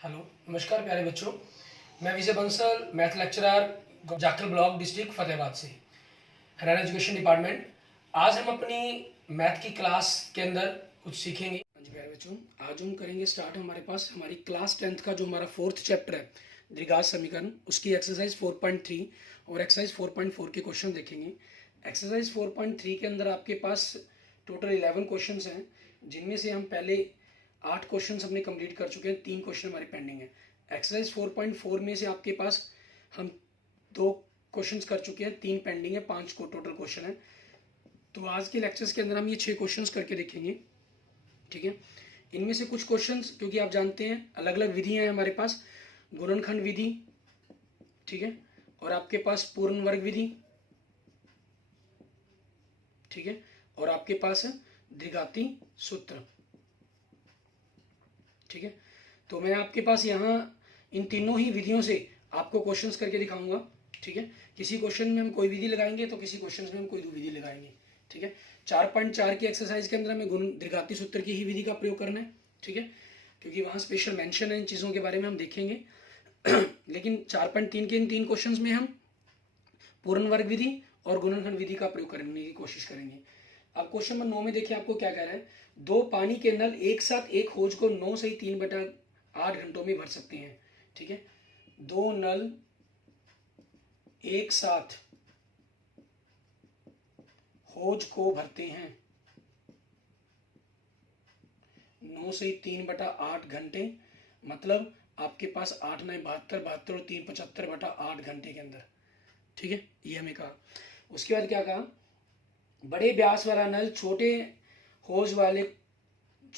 Hello, नमस्कार प्यारे बच्चों। मैं Vijay Bansal, math lecturer, Jakhal block, district Fatehabad से, हरियाणा एजुकेशन डिपार्टमेंट। आज हम अपनी मैथ की क्लास के अंदर कुछ सीखेंगे। हाँ जी प्यारे बच्चों, आज हम करेंगे स्टार्ट हमारे पास हमारी क्लास 10th का जो हमारा 4th चैप्टर है द्विघात समीकरण, उसकी एक्सरसाइज 4.3 और एक्सरसाइज 4.4 के क्वेश्चन देखेंगे। एक्सरसाइज 4.3 के अंदर आपके पास टोटल 11 क्वेश्चन हैं, जिनमें से हम पहले 8 क्वेश्चन हमने कंप्लीट कर चुके हैं, 3 क्वेश्चन हमारे पेंडिंग है। एक्सरसाइज 4.4 में से आपके पास हम 2 क्वेश्चंस कर चुके हैं, 3 पेंडिंग है, 5 को टोटल क्वेश्चन है। तो आज के लेक्चर्स के अंदर हम ये 6 क्वेश्चंस करके देखेंगे, ठीक है। इनमें से कुछ क्वेश्चंस, क्योंकि आप जानते हैं अलग अलग विधियां हैं हमारे पास, गुणनखंड विधि, ठीक है, और आपके पास पूर्ण वर्ग विधि, ठीक है, और आपके पास है द्विघाती सूत्र, ठीक है। तो मैं आपके पास यहाँ इन तीनों ही विधियों से आपको क्वेश्चंस करके दिखाऊंगा, ठीक है। किसी क्वेश्चन में हम कोई विधि लगाएंगे तो किसी क्वेश्चन में हम कोई विधि लगाएंगे, ठीक है। 4.4 की एक्सरसाइज के अंदर हमें गुण द्विघाती सूत्र की ही विधि का प्रयोग करना है, ठीक है, क्योंकि वहाँ स्पेशल मेंशन है इन चीज़ों के बारे में, हम देखेंगे। लेकिन 4.3 के इन 3 क्वेश्चन में हम पूर्ण वर्ग विधि और गुणनखंड विधि का प्रयोग करने की कोशिश करेंगे। अब क्वेश्चन नंबर 9 में देखिए आपको क्या कह रहा है। 2 पानी के नल एक साथ एक हौज को 9 से 3/8 घंटों में भर सकते हैं, ठीक है। 2 नल एक साथ हौज को भरते हैं 9 से 3/8 घंटे, मतलब आपके पास 8 9 72, 72 और 3 75/8 घंटे के अंदर, ठीक है, ये हमें कहा। उसके बाद क्या कहा, बड़े व्यास वाला नल छोटे होज वाले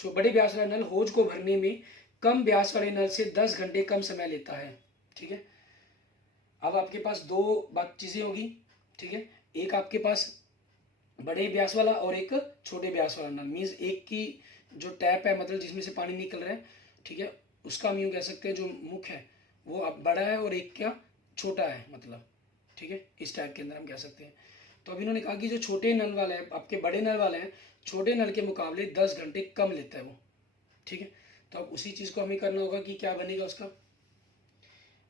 बड़े व्यास वाला नल होज को भरने में कम व्यास वाले नल से 10 घंटे कम समय लेता है, ठीक है। अब आपके पास दो बात चीजें होगी, ठीक है। एक आपके पास बड़े व्यास वाला और एक छोटे व्यास वाला नल, मीन्स एक की जो टैप है, मतलब जिसमें से पानी निकल रहा है, ठीक है, उसका हम यूँ कह सकते हैं जो मुख है वो अब बड़ा है और एक क्या छोटा है, मतलब, ठीक है, इस टाइप के अंदर हम कह सकते हैं। तो अब इन्होंने कहा कि जो छोटे नल वाला है, आपके बड़े नल वाले हैं, छोटे नल के मुकाबले 10 घंटे कम लेता है वो, ठीक है। तो अब उसी चीज़ को हमें करना होगा कि क्या बनेगा उसका,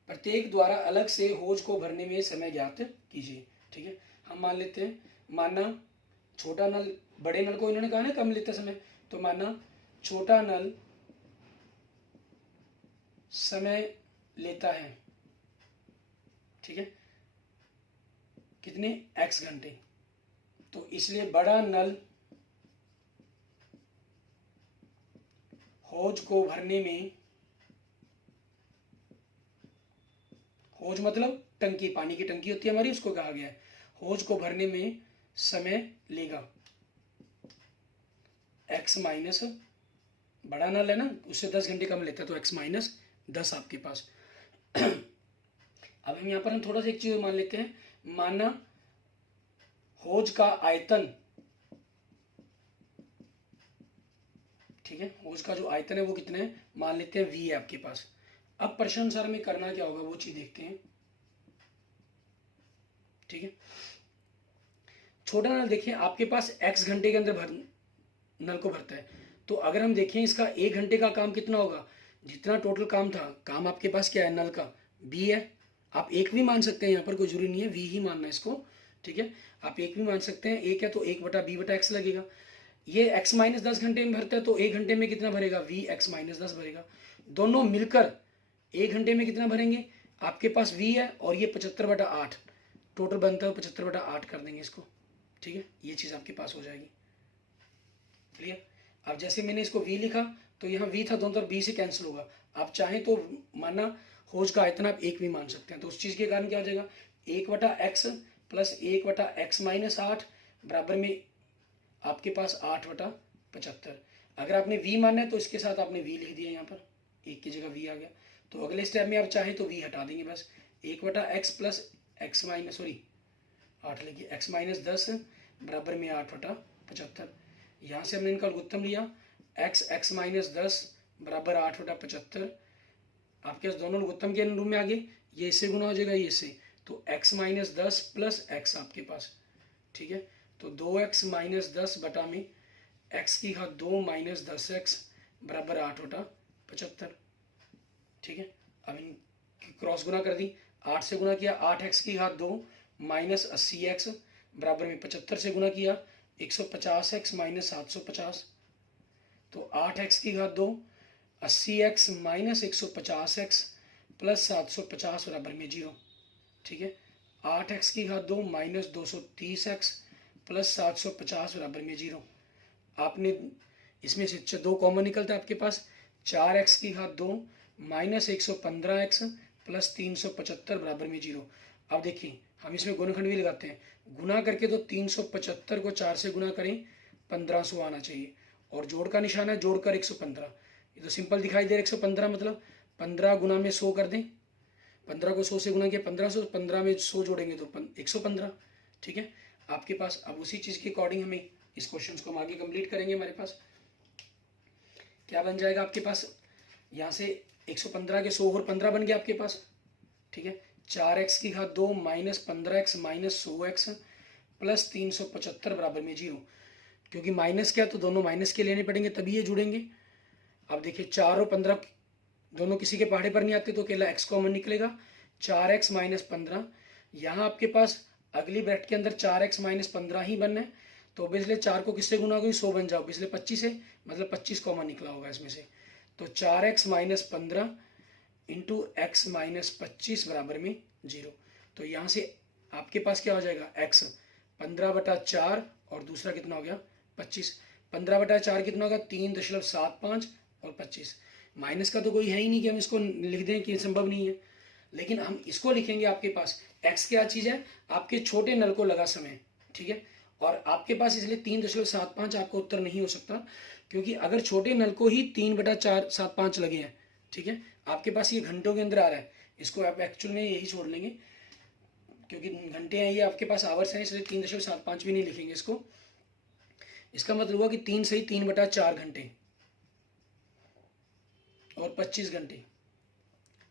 प्रत्येक द्वारा अलग से होज को भरने में समय ज्ञात कीजिए, ठीक है। हम मान लेते हैं, माना छोटा नल, बड़े नल को इन्होंने कहा ना कम लेते समय, तो माना छोटा नल समय लेता है, ठीक है, कितने x घंटे, तो इसलिए बड़ा नल हौज को भरने में, हौज मतलब टंकी, पानी की टंकी होती है हमारी, उसको कहा गया है, हौज को भरने में समय लेगा x माइनस, बड़ा नल है ना, उससे 10 घंटे कम लेता है, तो x माइनस 10 आपके पास। अब हम यहाँ पर हम थोड़ा सा एक चीज मान लेते हैं, माना हौज का आयतन, ठीक है, हौज का जो आयतन है वो कितना है, मान लेते हैं v है आपके पास। अब प्रश्न अनुसार में करना क्या होगा वो चीज देखते हैं, ठीक है। छोटा नल देखिए आपके पास x घंटे के अंदर नल को भरता है, तो अगर हम देखें इसका 1 घंटे का काम कितना होगा, जितना टोटल काम था, काम आपके पास क्या है नल का, b है, आप एक भी मान सकते हैं, यहाँ पर कोई जरूरी नहीं है v ही मानना है इसको, ठीक है, आप एक भी मान सकते हैं, एक है तो 1/b/x लगेगा। ये x माइनस 10 घंटे में भरता है, तो 1 घंटे में कितना भरेगा, v x माइनस 10 भरेगा। दोनों मिलकर 1 घंटे में कितना भरेंगे, आपके पास v है और ये 75/8, टोटल बनता है 75/8 कर देंगे इसको, ठीक है, ये चीज़ आपके पास हो जाएगी, क्लियर। अब जैसे मैंने इसको v लिखा, तो यहाँ v था, दोनों तरफ b से कैंसिल होगा। आप चाहें तो माना हौज का आयतन आप एक भी मान सकते हैं, तो उस चीज़ के कारण क्या हो जाएगा, 1/x प्लस 1/x माइनस 8 बराबर में आपके पास 8/75। अगर आपने v माना है तो इसके साथ आपने v लिख दिया, यहाँ पर एक की जगह v आ गया। तो अगले स्टेप में आप चाहें तो v हटा देंगे, बस 1/x plus x minus, sorry 8 लिखिए, x माइनस 10 बराबर में 8/75। यहाँ से हमने इनका लघुत्तम लिया, x माइनस 10 बराबर 8/75। आपके पास दोनों लघुत्तम के रूप में आ गए, ये इससे गुना हो जाएगा, ये इससे, तो x माइनस 10 प्लस x आपके पास, ठीक है, तो 2x माइनस 10 बटा में x की घात 2 माइनस 10x बराबर 8/75, ठीक है, अब इन क्रॉस गुना कर दी, 8 से गुना किया 8x की घात 2 माइनस 80x बराबर में 75 से गुना किया 150x माइनस 750। तो 8x की घात 2 80x माइनस 150x प्लस 750 बराबर में 0। ठीक है, 8x की घात 2 माइनस 230x प्लस 750 बराबर में 0। आपने इसमें से 2 कॉमन निकलता है आपके पास, 4x की घात 2 माइनस 115x प्लस 375 बराबर में 0। अब देखिए हम इसमें गुणनखंड भी लगाते हैं, गुना करके तो 375 को 4 से गुना करें 1500 आना चाहिए, और जोड़ का निशान है, जोड़कर 115। ये तो सिंपल दिखाई दे रहा है 115, मतलब 15 गुना में 100 कर दें, 15 को 100 से गुना किया 1500, 15 में 100 जोड़ेंगे तो 115। ठीक है, आपके पास अब उसी चीज़ के अकॉर्डिंग हमें इस क्वेश्चन को हम आगे कंप्लीट करेंगे। हमारे पास क्या बन जाएगा आपके पास, यहाँ से 115 के 100 और 15 बन गया आपके पास। ठीक है, 4x की घात 2 minus 15x minus 100x plus 375 बराबर में 0। क्योंकि माइनस क्या, तो दोनों माइनस के लेने पड़ेंगे तभी ये जुड़ेंगे। अब देखिए 4 और 15 दोनों किसी के पहाड़े पर नहीं आते, तो अकेला x कॉमन निकलेगा, 4x माइनस 15। यहाँ आपके पास अगली ब्रैकेट के अंदर 4x माइनस 15 ही बनना है, तो ऑब्वियसली 4 को किससे गुना होगी, 100 बन जाओ, इसलिए 25 है, मतलब 25 कॉमन निकला होगा इसमें से। तो 4x minus 15 into x minus 25 बराबर में 0। तो यहाँ से आपके पास क्या हो जाएगा, x 15/4 और दूसरा कितना हो गया 25। 15/4 कितना होगा 3.75 और 25। माइनस का तो कोई है ही नहीं कि हम इसको लिख दें, कि संभव नहीं है, लेकिन हम इसको लिखेंगे। आपके पास x क्या चीज़ है, आपके छोटे नल को लगा समय। ठीक है, और आपके पास इसलिए 3.75 आपका उत्तर नहीं हो सकता, क्योंकि अगर छोटे नल को ही 3/475 लगे हैं, ठीक है, आपके पास ये घंटों के अंदर आ रहा है, इसको आप एक्चुअल में यही छोड़ लेंगे, क्योंकि घंटे हैं ये आपके पास आवर्स हैं, इसलिए 3.75 भी नहीं लिखेंगे इसको। इसका मतलब हुआ कि 3 सही 3/4 घंटे और 25 घंटे।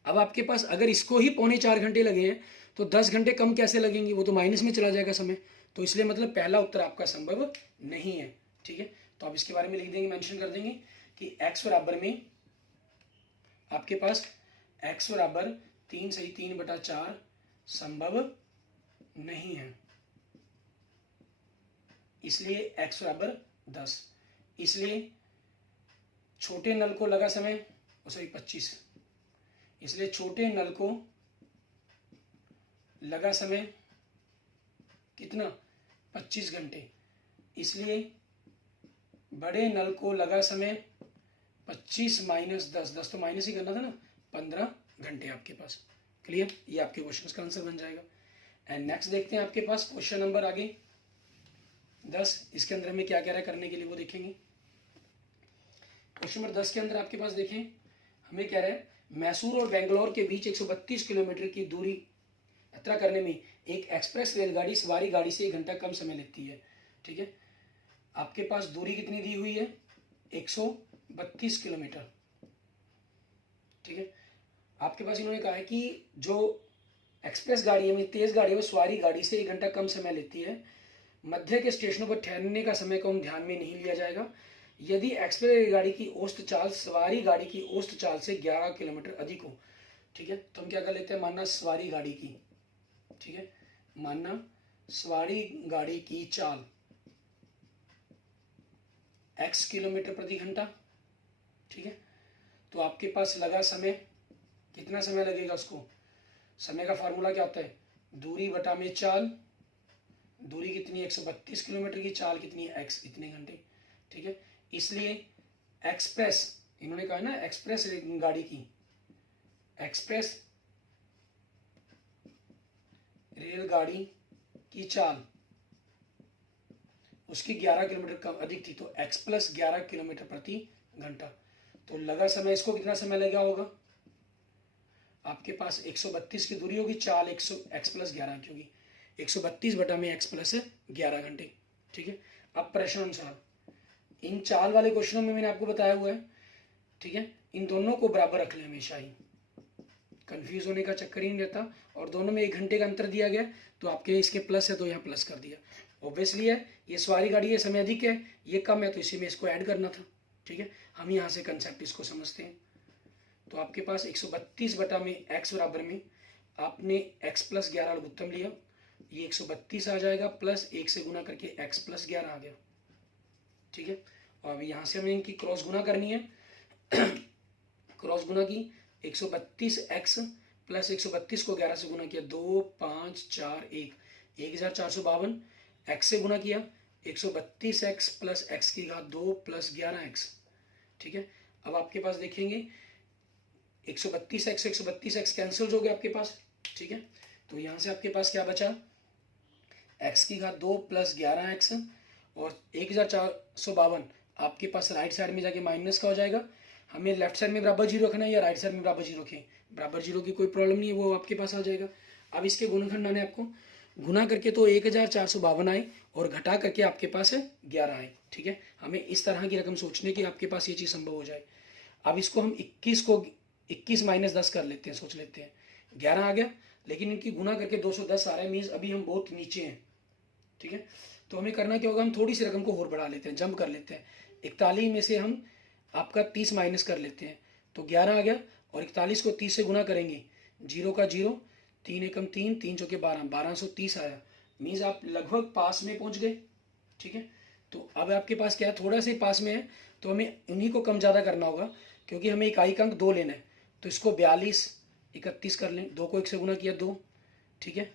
अब आपके पास अगर इसको ही 3.25 घंटे लगे हैं, तो 10 घंटे कम कैसे लगेंगे, वो तो माइनस में चला जाएगा समय। तो इसलिए मतलब पहला उत्तर आपका संभव नहीं है। ठीक है, तो आप इसके बारे में लिख देंगे, मेंशन कर देंगे कि x बराबर में आपके पास x बराबर 3 सही 3/4 संभव नहीं है, इसलिए x बराबर 10। इसलिए छोटे नल को लगा समय, सॉरी 25, इसलिए छोटे नल को लगा समय कितना 25 घंटे, इसलिए बड़े नल को लगा समय 25 माइनस 10, 10 तो माइनस ही करना था ना, 15 घंटे आपके पास। क्लियर, ये आपके क्वेश्चन का आंसर बन जाएगा। एंड नेक्स्ट देखते हैं आपके पास क्वेश्चन नंबर आगे 10। इसके अंदर हमें क्या कह रहा है करने के लिए वो देखेंगे। क्वेश्चन नंबर 10 के अंदर आपके पास देखें, हमें कह रहा है मैसूर और बेंगलोर के बीच 132 किलोमीटर की दूरी यात्रा करने में एक एक्सप्रेस रेलगाड़ी सवारी गाड़ी से 1 घंटा कम समय लेती है। ठीक है, आपके पास दूरी कितनी दी हुई है 132 किलोमीटर। ठीक है, आपके पास इन्होंने कहा है कि जो एक्सप्रेस गाड़ी है, तेज गाड़ी है, वो सवारी गाड़ी से 1 घंटा कम समय लेती है। मध्य के स्टेशनों पर ठहरने का समय को हम ध्यान में नहीं लिया जाएगा। यदि एक्सप्रेस रेलगाड़ी की औसत चाल सवारी गाड़ी की औसत चाल से 11 किलोमीटर अधिक हो। ठीक है, तो हम क्या कर लेते हैं, मानना सवारी गाड़ी की, ठीक है, मानना सवारी गाड़ी की चाल x किलोमीटर प्रति घंटा। ठीक है, तो आपके पास लगा समय, कितना समय लगेगा उसको, समय का फार्मूला क्या होता है, दूरी बटा में चाल। दूरी कितनी है 132 किलोमीटर की, चाल कितनी है x, इतने घंटे। ठीक है, इसलिए एक्सप्रेस, इन्होंने कहा ना एक्सप्रेस गाड़ी की, एक्सप्रेस रेलगाड़ी की चाल उसकी 11 किलोमीटर कम अधिक थी, तो x प्लस 11 किलोमीटर प्रति घंटा। तो लगा समय, इसको कितना समय लगा होगा, आपके पास 132 की दूरी होगी, चाल x प्लस 11 की होगी, 132 बटा में x प्लस 11 घंटे। ठीक है, अब प्रश्न अनुसार इन चाल वाले क्वेश्चनों में मैंने आपको बताया हुआ है। ठीक है, इन दोनों को बराबर रख लें, हमेशा ही कंफ्यूज होने का चक्कर ही नहीं रहता, और दोनों में 1 घंटे का अंतर दिया गया, तो आपके इसके प्लस है तो यहाँ प्लस कर दिया। ऑब्वियसली है, ये सवारी गाड़ी है, समय अधिक है, ये कम है, तो इसी में इसको ऐड करना था। ठीक है, हम यहाँ से कंसेप्ट इसको समझते हैं। तो आपके पास 132 बटा में x बराबर में आपने x प्लस 11 लघुत्तम लिया, ये 132 आ जाएगा, प्लस 1 से गुना करके x प्लस 11 आ गया। ठीक है, और अब यहाँ से हमें इनकी क्रॉस गुना करनी है। क्रॉस गुना की 132x प्लस 132 को 11 से गुना किया, 2 5 4 1, 1452। x से गुना किया 132x प्लस x की घात 2 प्लस 11x। ठीक है, अब आपके पास देखेंगे 132x 132x कैंसिल हो गया आपके पास। ठीक है, तो यहाँ से आपके पास क्या बचा, x की घात 2 प्लस 11x और 1452 आपके पास राइट साइड में जाके माइनस का हो जाएगा। हमें लेफ्ट साइड में बराबर जीरो रखना है या राइट साइड में बराबर जीरो रखें, बराबर जीरो की कोई प्रॉब्लम नहीं है, वो आपके पास आ जाएगा। अब इसके गुणनखंड आने आपको गुना करके तो 1452 आए और घटा करके आपके पास 11 आए। ठीक है, हमें इस तरह की रकम सोचने की आपके पास ये चीज़ संभव हो जाए। अब इसको हम 21 माइनस 10 कर लेते हैं, सोच लेते हैं 11 आ गया, लेकिन इनकी गुना करके 210 आ रहा है, मीन्स अभी हम बहुत नीचे हैं। ठीक है, तो हमें करना क्या होगा, हम थोड़ी सी रकम को और बढ़ा लेते हैं, जंप कर लेते हैं। 41 में से हम आपका 30 माइनस कर लेते हैं, तो 11 आ गया, और 41 को 30 से गुना करेंगे, 0 का 0, 3 एकम 3, 3 चौके 12, 1230 आया, मीन्स आप लगभग पास में पहुंच गए। ठीक है, तो अब आपके पास क्या है, थोड़ा से पास में है, तो हमें उन्हीं को कम ज़्यादा करना होगा, क्योंकि हमें इकाई का अंक 2 लेना है। तो इसको 42 31 कर लें, 2 को 1 से गुना किया 2। ठीक है,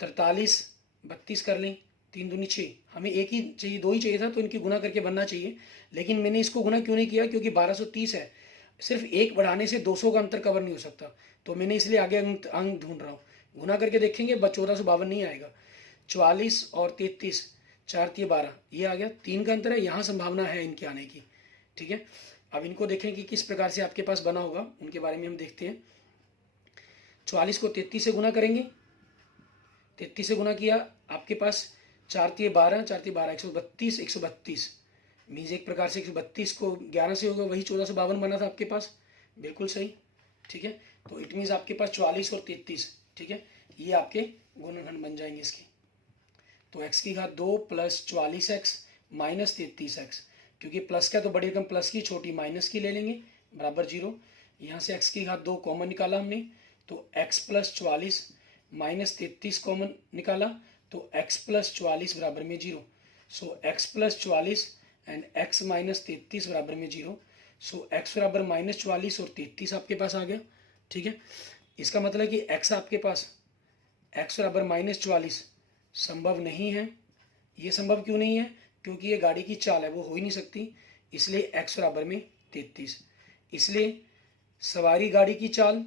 43 32 कर लें, 3 दूनी 6, हमें एक ही चाहिए, 2 ही चाहिए था, तो इनकी गुना करके बनना चाहिए, लेकिन मैंने इसको गुना क्यों नहीं किया, क्योंकि 1230 है, सिर्फ एक बढ़ाने से 200 का अंतर कवर नहीं हो सकता, तो मैंने इसलिए आगे अंक ढूंढ रहा हूँ। गुना करके देखेंगे 1452 नहीं आएगा। 44 और 33, 4 3 12, ये आ गया, 3 का अंतर है, यहाँ संभावना है इनके आने की। ठीक है, अब इनको देखें कि किस प्रकार से आपके पास बना होगा, उनके बारे में हम देखते हैं। 44 को 33 से गुना करेंगे, 33 से गुना किया आपके पास 4 3 12, 4 3 12, 132 132, मीन्स एक प्रकार से 132 को 11 से होगा, वही 1452 बना था आपके पास, बिल्कुल सही। ठीक है, तो इट मीन्स आपके पास 44 और 33, ठीक है, ये आपके गुणनखंड बन जाएंगे इसके। तो x की घात 2 प्लस 44x माइनस 33x, क्योंकि प्लस का तो बड़ी रकम प्लस की, छोटी माइनस की ले लेंगे, बराबर 0। यहाँ से x की घात 2 कॉमन निकाला हमने, तो x प्लस 44 माइनस 33 कॉमन निकाला, तो x प्लस 44 बराबर में 0। सो x plus 44 and x minus 33 बराबर में 0। सो x बराबर माइनस 44 और 33 आपके पास आ गया। ठीक है, इसका मतलब कि x आपके पास x बराबर माइनस 44 संभव नहीं है। ये संभव क्यों नहीं है, क्योंकि ये गाड़ी की चाल है, वो हो ही नहीं सकती, इसलिए x बराबर में 33, इसलिए सवारी गाड़ी की चाल।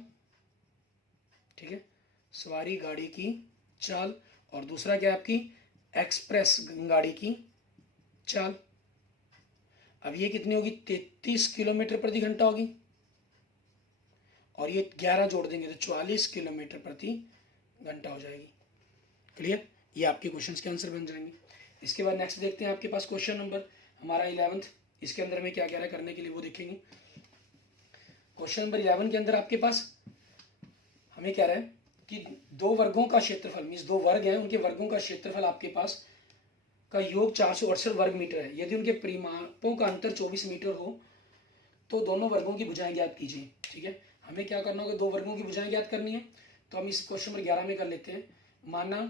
ठीक है, सवारी गाड़ी की चाल, और दूसरा क्या है आपकी एक्सप्रेस गाड़ी की चाल। अब ये कितनी होगी, 33 किलोमीटर प्रति घंटा होगी, और ये 11 जोड़ देंगे तो 44 किलोमीटर प्रति घंटा हो जाएगी। क्लियर, ये आपके क्वेश्चंस के आंसर बन जाएंगे। इसके बाद नेक्स्ट देखते हैं आपके पास क्वेश्चन नंबर हमारा 11th, इसके अंदर में क्या क्या है करने के लिए वो देखेंगे। क्वेश्चन नंबर 11 के अंदर आपके पास हमें क्या रहा है कि दो वर्गों का क्षेत्रफल, मीन्स दो वर्ग हैं, उनके वर्गों का क्षेत्रफल आपके पास का योग 468 वर्ग मीटर है। यदि उनके परिमापों का अंतर 24 मीटर हो तो दोनों वर्गों की भुजाएं ज्ञात कीजिए। ठीक है, हमें क्या करना होगा, दो वर्गों की भुजाएं ज्ञात करनी है, तो हम इस क्वेश्चन नंबर 11 में कर लेते हैं। माना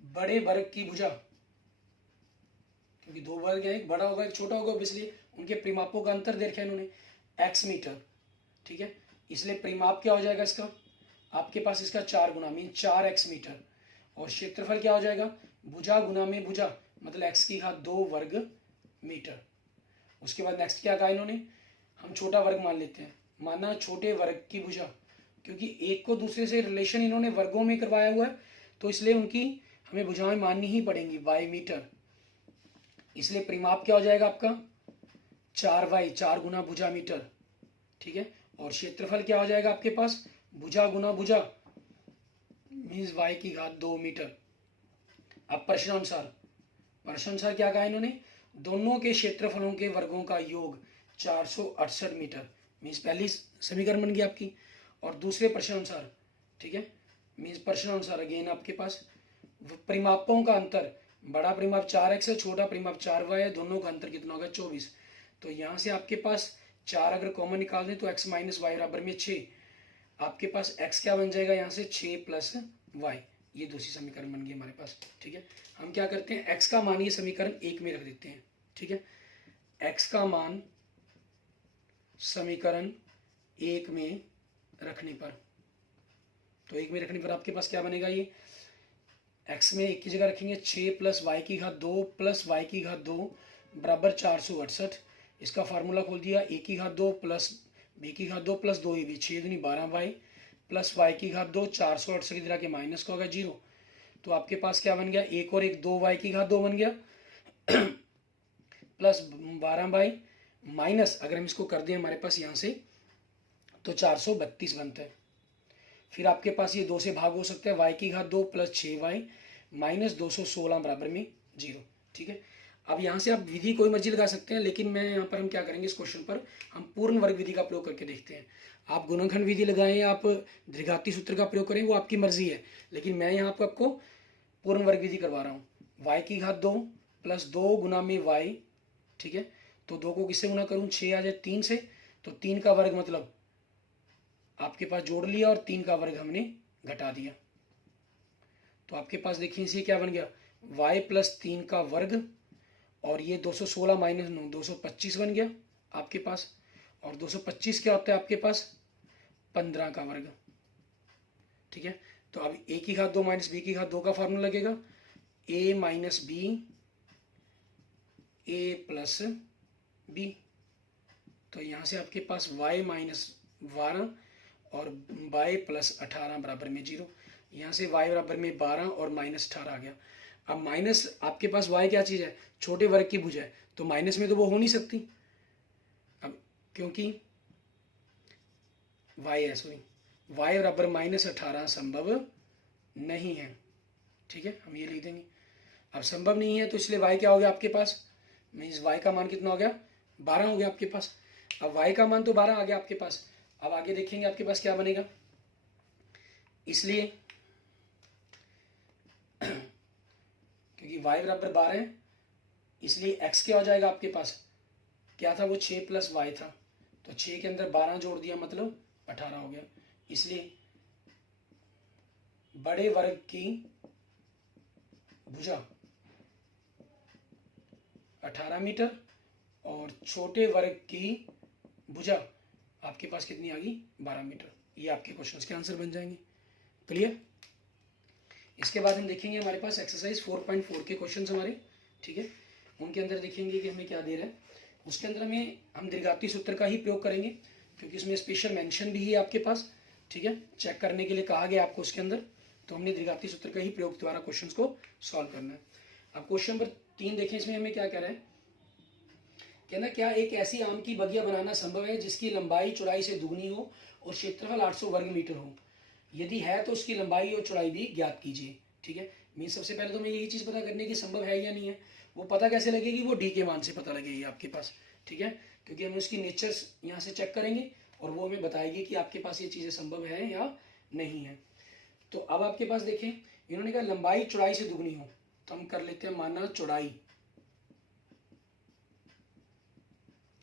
बड़े वर्ग की भुजा, क्योंकि दो वर्ग हैं, एक बड़ा होगा एक छोटा होगा, इसलिए उनके परिमापों का अंतर दे रखा है इन्होंने x मीटर। ठीक है, इसलिए परिमाप क्या हो जाएगा इसका, आपके पास इसका 4 गुना मीन 4x मीटर, और क्षेत्रफल क्या हो जाएगा, भुजा गुना में भुजा, मतलब x की घात 2 वर्ग मीटर। उसके बाद नेक्स्ट क्या कहा इन्होंने, हम छोटा वर्ग मान लेते हैं, माना छोटे वर्ग की भुजा, क्योंकि एक को दूसरे से रिलेशन इन्होंने वर्गों में करवाया हुआ है, तो इसलिए उनकी हमें भुजाएं माननी ही पड़ेंगी y मीटर। इसलिए परिमाप क्या हो जाएगा आपका 4y, 4 गुना भुजा मीटर। ठीक है, और क्षेत्रफल क्या हो जाएगा आपके पास, भुजा गुना भुजा मीन्स y की घात 2 मीटर। अब प्रश्नानुसार क्या कहा इन्होंने, दोनों के क्षेत्रफलों के वर्गों का योग 468 मीटर, मीन्स पहली समीकरण बन गई आपकी। और दूसरे प्रश्नानुसार, ठीक है, मीन्स प्रश्नानुसार अगेन आपके पास परिमापों का अंतर, बड़ा परिमाप 4x है, छोटा परिमाप 4y है, दोनों का अंतर कितना होगा 24। तो यहाँ से आपके पास 4 अगर कॉमन निकाल दें तो x माइनस वाई बराबर में 6। आपके पास x क्या बन जाएगा यहाँ से 6 प्लस वाई। ये दूसरी समीकरण बन गई हमारे पास। ठीक है, हम क्या करते हैं x का मान ये समीकरण 1 में रख देते हैं। ठीक है, x का मान समीकरण 1 में रखने पर, तो 1 में रखने पर आपके पास क्या बनेगा, ये x में 1 की जगह रखेंगे 6 प्लस वाई की घात 2 प्लस वाई की घात 2 बराबर 468। इसका फार्मूला खोल दिया, a की घात 2 प्लस b की घात 2 प्लस 2 ab 6 दूनी 12 वाई प्लस वाई की घात 2 468 की तरह के माइनस का होगा 0। तो आपके पास क्या बन गया, एक और एक 2 वाई की घात 2 बन गया प्लस 12 वाई माइनस, अगर हम इसको कर दें हमारे पास यहाँ से तो 432 बनता है। फिर आपके पास ये 2 से भाग हो सकता है, वाई की घात 2 प्लस 6 वाई माइनस 216 बराबर में 0। ठीक है, अब यहाँ से आप विधि कोई मर्जी लगा सकते हैं, लेकिन मैं यहाँ पर हम क्या करेंगे, इस क्वेश्चन पर हम पूर्ण वर्ग विधि का प्रयोग करके देखते हैं। आप गुणनखंड विधि लगाएं, आप द्विघाती सूत्र का प्रयोग करें, वो आपकी मर्जी है, लेकिन मैं यहाँ पर आपको पूर्ण वर्ग विधि करवा रहा हूँ। वाई की घात 2 प्लस 2 गुना में वाई। ठीक है, तो 2 को किससे गुना करूँ, 6 आ जाए 3 से, तो 3 का वर्ग मतलब आपके पास जोड़ लिया और 3 का वर्ग हमने घटा दिया। तो आपके पास देखिए इसे क्या बन गया, y प्लस 3 का वर्ग और ये 216 माइनस 9 225 बन गया आपके पास। और 225 क्या होता है आपके पास, 15 का वर्ग। ठीक है, तो अब a की घात 2 माइनस b की घात 2 का फार्मूला लगेगा, a minus B a plus B. तो यहाँ से आपके पास y माइनस 12 और y प्लस 18 बराबर में 0। यहाँ से y बराबर में 12 और माइनस 18 आ गया। अब माइनस आपके पास y क्या चीज़ है, छोटे वर्ग की भुजा है, तो माइनस में तो वो हो नहीं सकती, अब क्योंकि y है, सॉरी y बराबर माइनस 18 संभव नहीं है। ठीक है, हम ये लिख देंगे। अब संभव नहीं है तो इसलिए y क्या हो गया आपके पास, मीन्स y का मान कितना हो गया, 12 हो गया आपके पास। अब y का मान तो 12 आ गया आपके पास। अब आगे देखेंगे आपके पास क्या बनेगा, इसलिए क्योंकि y बराबर 12 है इसलिए x क्या हो जाएगा आपके पास, क्या था वो 6 प्लस वाई था, तो 6 के अंदर 12 जोड़ दिया मतलब 18 हो गया। इसलिए बड़े वर्ग की भुजा 18 मीटर और छोटे वर्ग की भुजा आपके पास कितनी आ गई, 12 मीटर। ये आपके क्वेश्चंस के आंसर बन जाएंगे। क्लियर। इसके बाद हम देखेंगे हमारे पास एक्सरसाइज 4.4 के क्वेश्चंस हमारे। ठीक है, उनके अंदर देखेंगे कि हमें क्या दे रहा है। उसके अंदर हम द्विघाती सूत्र का ही प्रयोग करेंगे क्योंकि इसमें स्पेशल मेंशन भी है आपके पास। ठीक है, चेक करने के लिए कहा गया आपको उसके अंदर, तो हमने द्विघाती सूत्र का ही प्रयोग द्वारा क्वेश्चंस को सॉल्व करना है। अब क्वेश्चन नंबर 3 देखें, इसमें हमें क्या कह रहा है, कहना क्या एक ऐसी आम की बगिया बनाना संभव है जिसकी लंबाई चौड़ाई से दुगनी हो और क्षेत्रफल 800 वर्ग मीटर हो, यदि है तो उसकी लंबाई और चौड़ाई भी ज्ञात कीजिए। ठीक है, मीन सबसे पहले तो मैं यही चीज़ पता करने की संभव है या नहीं है, वो पता कैसे लगेगी, वो डी के मान से पता लगेगी आपके पास। ठीक है, क्योंकि हम उसकी नेचर यहाँ से चेक करेंगे और वो हमें बताएगी कि आपके पास ये चीज़ें संभव है या नहीं है। तो अब आपके पास देखें, इन्होंने कहा लंबाई चौड़ाई से दुगनी हो, तो हम कर लेते हैं माना चौड़ाई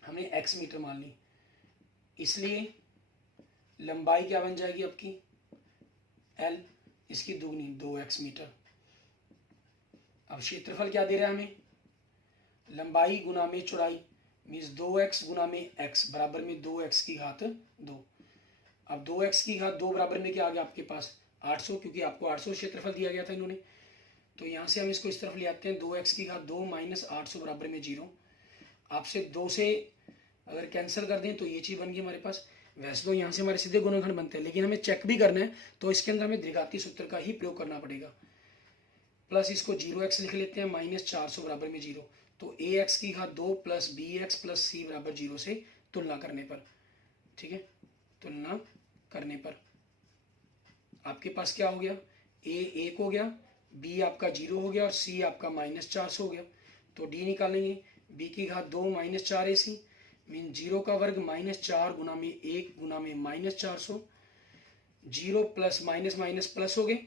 हमने x मीटर मान ली, इसलिए लंबाई क्या बन जाएगी आपकी l, इसकी दुगनी 2x मीटर। अब क्षेत्रफल क्या दे रहा है हमें, लंबाई गुना में चौड़ाई मीन्स 2x गुना में x बराबर में 2x की घात 2। अब 2x की घात 2 बराबर में क्या आ गया आपके पास 800, क्योंकि आपको 800 क्षेत्रफल दिया गया था इन्होंने। तो यहाँ से हम इसको इस तरफ ले आते हैं, 2x की घात 2 माइनस 800 बराबर में 0। आपसे 2 से अगर कैंसिल कर दें तो ये चीज़ बन गई हमारे पास। वैसे तो यहाँ से हमारे सीधे गुणनखंड बनते हैं, लेकिन हमें चेक भी करना है तो इसके अंदर हमें द्विघाती सूत्र का ही प्रयोग करना पड़ेगा। प्लस इसको 0x लिख लेते हैं माइनस 400 बराबर में 0। तो ax की घात 2 प्लस bx प्लस c बराबर 0 से तुलना करने पर, ठीक है, तुलना करने पर आपके पास क्या हो गया, a 1 हो गया, b आपका 0 हो गया और c आपका माइनस 400 हो गया। तो d निकालेंगे, b की घात 2 माइनस 4ac मीन 0 का वर्ग माइनस 4 गुना में 1 गुना में minus 400, 0 plus minus minus plus हो गए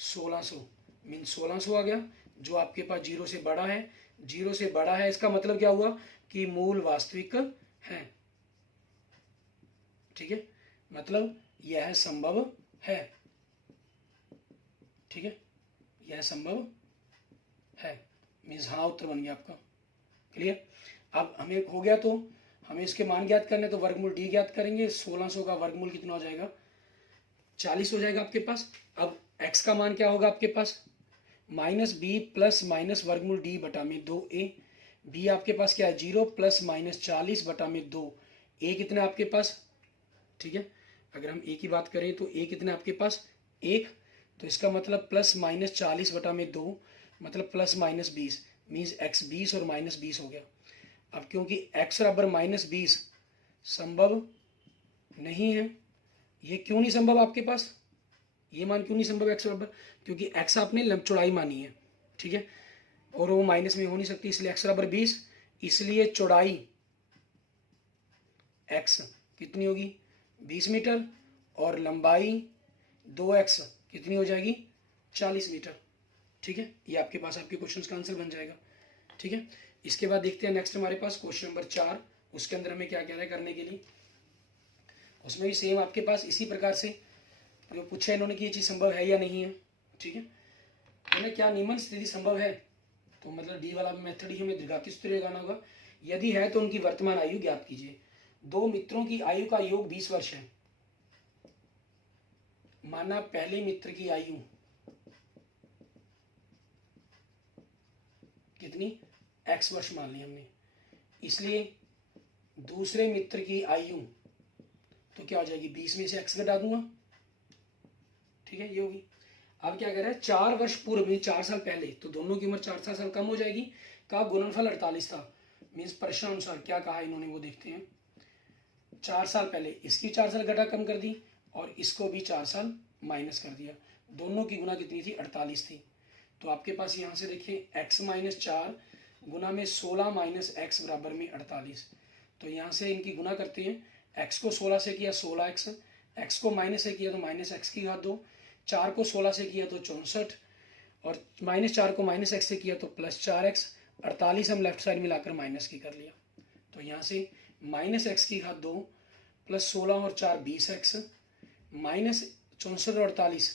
1600 मीन 1600 आ गया, जो आपके पास 0 से बड़ा है। 0 से बड़ा है इसका मतलब क्या हुआ कि मूल वास्तविक है। ठीक है, मतलब यह संभव है, ठीक है, यह संभव है, मीन्स हाँ उत्तर बन गया आपका। क्लियर। अब हमें हो गया, तो हमें इसके मान ज्ञात करने, तो वर्गमूल डी ज्ञात करेंगे। 1600 का वर्गमूल कितना हो जाएगा, 40 हो जाएगा आपके पास। अब x का मान क्या होगा आपके पास, -b प्लस माइनस वर्गमूल डी बटा में 2a। b आपके पास क्या है 0 प्लस माइनस 40 बटा में 2। a कितना आपके पास, ठीक है, अगर हम a की बात करें तो a कितना आपके पास 1, तो इसका मतलब प्लस माइनस 40 बटा में 2 मतलब प्लस माइनस 20, मीन्स x 20 और माइनस 20 हो गया। अब क्योंकि x बराबर -20 संभव नहीं है, ये क्यों नहीं संभव आपके पास, ये मान क्यों नहीं संभव x बराबर, क्योंकि x आपने चौड़ाई मानी है, ठीक है, और वो माइनस में हो नहीं सकती, इसलिए x बराबर 20, इसलिए चौड़ाई x कितनी होगी 20 मीटर और लंबाई 2x कितनी हो जाएगी 40 मीटर। ठीक है, ये आपके पास आपके क्वेश्चन का आंसर बन जाएगा। ठीक है, इसके बाद देखते हैं नेक्स्ट हमारे पास क्वेश्चन नंबर 4, उसके अंदर हमें क्या कह रहा है करने के लिए। उसमें भी सेम आपके पास इसी प्रकार से जो पूछा इन्होंने कि ये चीज़ संभव है या नहीं है। ठीक है, तो क्या निम्न स्थिति संभव है, तो मतलब डी वाला मेथड ही हमें दीर्घाकृत सूत्र लगाना होगा। यदि है तो उनकी वर्तमान आयु ज्ञात कीजिए। दो मित्रों की आयु का योग 20 वर्ष है। माना पहले मित्र की आयु कितनी x वर्ष मान ली हमने, इसलिए दूसरे मित्र की आयु तो क्या हो जाएगी 20 में से x घटा दूंगा। ठीक है, ये होगी। अब क्या कह रहा है 4 वर्ष पूर्व में 4 साल पहले, तो दोनों की उम्र 4 साल कम हो जाएगी। का गुणनफल 48 था, मीन्स प्रश्न अनुसार क्या कहा इन्होंने वो देखते हैं। 4 साल पहले इसकी 4 साल घटा कम कर दी और इसको भी 4 साल माइनस कर दिया, दोनों की गुना कितनी थी 48 थी। तो आपके पास यहाँ से देखिए x माइनस 4 गुना में 16 माइनस एक्स बराबर में 48। तो यहाँ से इनकी गुना करते हैं, x को 16 से किया 16x, x को माइनस से किया तो माइनस एक्स की घात 2, 4 को 16 से किया तो 64 और माइनस 4 को माइनस एक्स से किया तो प्लस 4x, 48 हम लेफ्ट साइड में लाकर माइनस की कर लिया। तो यहाँ से माइनस एक्स की घात 2 प्लस 16 और 4 20x माइनस 64 और 48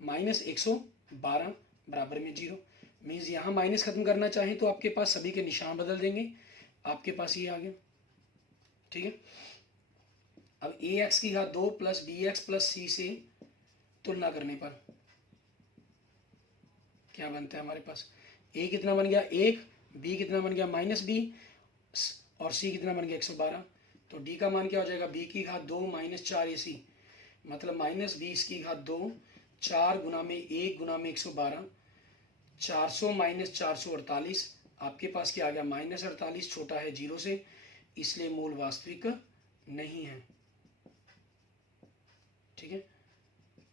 माइनस 112 बराबर में 0। मीन्स यहाँ माइनस खत्म करना चाहे तो आपके पास सभी के निशान बदल देंगे, आपके पास ये आ गया। ठीक है, अब ए एक्स की घात 2 प्लस बी एक्स प्लस सी से तुलना करने पर क्या बनता है हमारे पास, ए कितना बन गया 1, बी कितना बन गया माइनस बी और सी कितना बन गया 112। तो डी का मान क्या हो जाएगा बी की घात 2 माइनस 4 AC, मतलब माइनस 20 की घात 2 4 गुना में 1 गुना में 112, 400 माइनस 448, आपके पास क्या आ गया माइनस 48, छोटा है 0 से, इसलिए मूल वास्तविक नहीं है। ठीक है,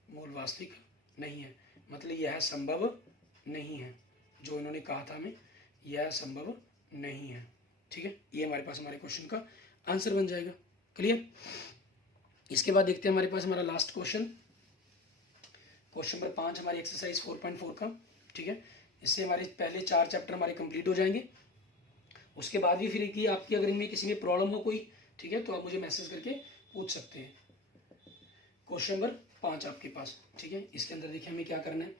मूल वास्तविक नहीं है, मतलब यह संभव नहीं है, जो इन्होंने कहा था हमें यह संभव नहीं है। ठीक है, ये हमारे पास हमारे क्वेश्चन का आंसर बन जाएगा। क्लियर। इसके बाद देखते हैं हमारे पास हमारा लास्ट क्वेश्चन, क्वेश्चन नंबर 5 हमारी एक्सरसाइज 4.4 का। ठीक है, इससे हमारे पहले 4 चैप्टर हमारे कंप्लीट हो जाएंगे। उसके बाद भी फिर कि आपकी अगर इनमें किसी में प्रॉब्लम हो कोई, ठीक है, तो आप मुझे मैसेज करके पूछ सकते हैं। क्वेश्चन नंबर 5 आपके पास। ठीक है, इसके अंदर देखिए हमें क्या करना है।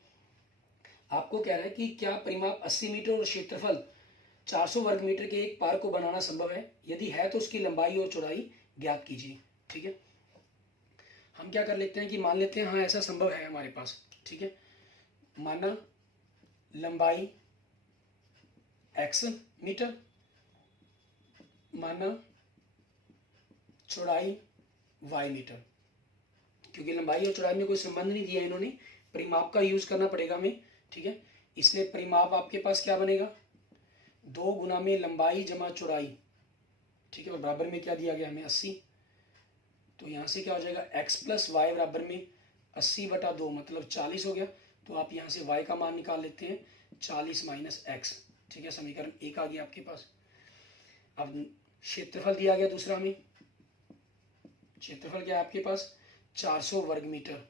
आपको कह रहा है कि क्या परिमाप 80 मीटर और क्षेत्रफल 400 वर्ग मीटर के एक पार्क को बनाना संभव है, यदि है तो उसकी लंबाई और चौड़ाई ज्ञात कीजिए। ठीक है, हम क्या कर लेते हैं कि मान लेते हैं हाँ ऐसा संभव है हमारे पास। ठीक है, माना लंबाई x मीटर, माना चौड़ाई y मीटर। क्योंकि लंबाई और चौड़ाई में कोई संबंध नहीं दिया इन्होंने, परिमाप का यूज करना पड़ेगा हमें। ठीक है, इसलिए परिमाप आपके पास क्या बनेगा 2 गुना में लंबाई जमा चौड़ाई। ठीक है, और बराबर में क्या दिया गया हमें 80। तो यहाँ से क्या हो जाएगा x प्लस वाई बराबर में 80 बटा 2 मतलब 40 हो गया। तो आप यहाँ से y का मान निकाल लेते हैं 40 माइनस एक्स। ठीक है, समीकरण 1 आ गया आपके पास। अब क्षेत्रफल दिया गया दूसरा में, क्षेत्रफल क्या है आपके पास 400 वर्ग मीटर,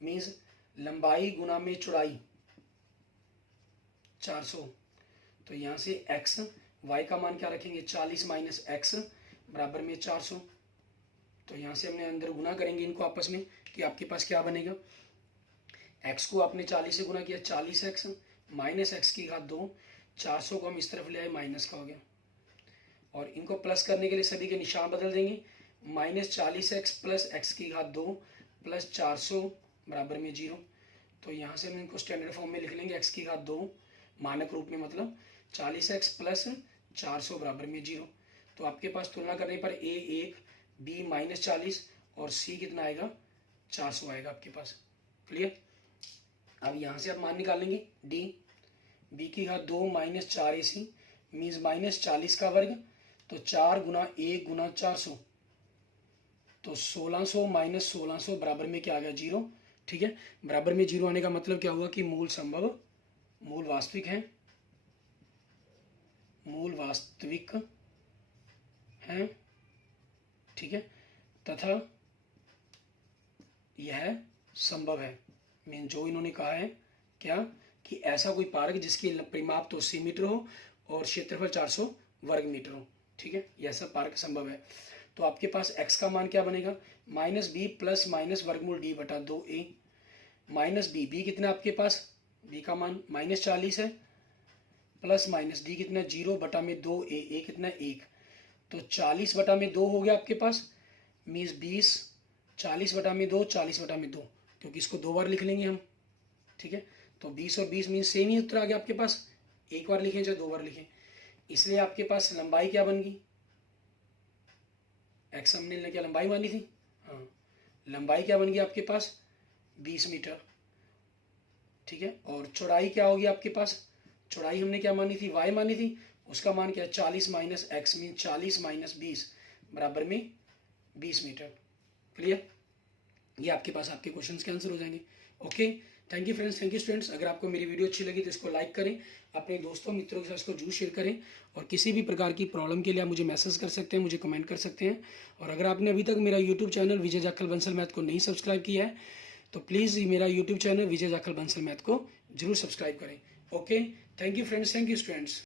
मीन्स लंबाई गुना में चौड़ाई 400। तो यहाँ से x y का मान क्या रखेंगे 40 माइनस एक्स बराबर में 400। तो यहाँ से हमने अंदर गुना करेंगे इनको आपस में कि आपके पास क्या बनेगा। x को आपने 40 से गुना किया, 40x माइनस एक्स की घात 2, 400 को हम इस तरफ ले आए, माइनस का हो गया। और इनको प्लस करने के लिए सभी के निशान बदल देंगे, -40x प्लस एक्स की घात 2 प्लस 400 बराबर में 0। तो यहाँ से हम इनको स्टैंडर्ड फॉर्म में लिख लेंगे, x की घात 2 मानक रूप में, मतलब 40x प्लस 400 बराबर में 0। तो आपके पास तुलना करने पर a 1, b -40 और c कितना आएगा, 400 आएगा आपके पास। क्लियर। अब यहाँ से आप मान निकालेंगे d, b की घात 2 माइनस 4ac मीन्स -40 का वर्ग, तो 4 गुना 1 गुना 400, तो 1600 माइनस 1600 बराबर में क्या आ गया, 0। ठीक है, बराबर में 0 आने का मतलब क्या हुआ कि मूल संभव, मूल वास्तविक है, मूल वास्तविक है। ठीक है, तथा यह संभव है। मीन जो इन्होंने कहा है क्या कि ऐसा कोई पार्क जिसकी परिमाप तो 80 मीटर हो और क्षेत्रफल 400 वर्ग मीटर हो। ठीक है, यह ऐसा पार्क संभव है। तो आपके पास x का मान क्या बनेगा, -b प्लस माइनस वर्गमूल d बटा 2a माइनस b कितना आपके पास, b का मान -40 है, प्लस माइनस d कितना 0 बटा में 2a, a कितना 1, तो 40 बटा में 2 हो गया आपके पास, मीन्स 20, 40 बटा में 2, 40 बटा में 2, क्योंकि इसको 2 बार लिख लेंगे हम। ठीक है, तो 20 और 20 मीन्स सेम ही उत्तर आ गया आपके पास, एक बार लिखें चाहे 2 बार लिखें। इसलिए आपके पास लंबाई क्या बन गई, एक्स हमने क्या लंबाई मानी थी, हाँ, लंबाई क्या बन गई आपके पास, 20 मीटर। ठीक है, और चौड़ाई क्या होगी आपके पास, चौड़ाई हमने क्या मानी थी, y मानी थी, उसका मान क्या है, 40 माइनस एक्स मीन 40 माइनस 20 बराबर में 20 मीटर। क्लियर, ये आपके पास आपके क्वेश्चंस के आंसर हो जाएंगे। Okay, thank you friends, thank you students. अगर आपको मेरी वीडियो अच्छी लगी तो इसको लाइक करें, अपने दोस्तों मित्रों के साथ इसको जरूर शेयर करें, और किसी भी प्रकार की प्रॉब्लम के लिए आप मुझे मैसेज कर सकते हैं, मुझे कमेंट कर सकते हैं। और अगर आपने अभी तक मेरा यूट्यूब चैनल विजय जाखल बंसल मैथ को नहीं सब्सक्राइब किया है तो प्लीज़ मेरा यूट्यूब चैनल विजय जाखल बंसल मैथ को जरूर सब्सक्राइब करें। Okay, thank you friends, thank you students.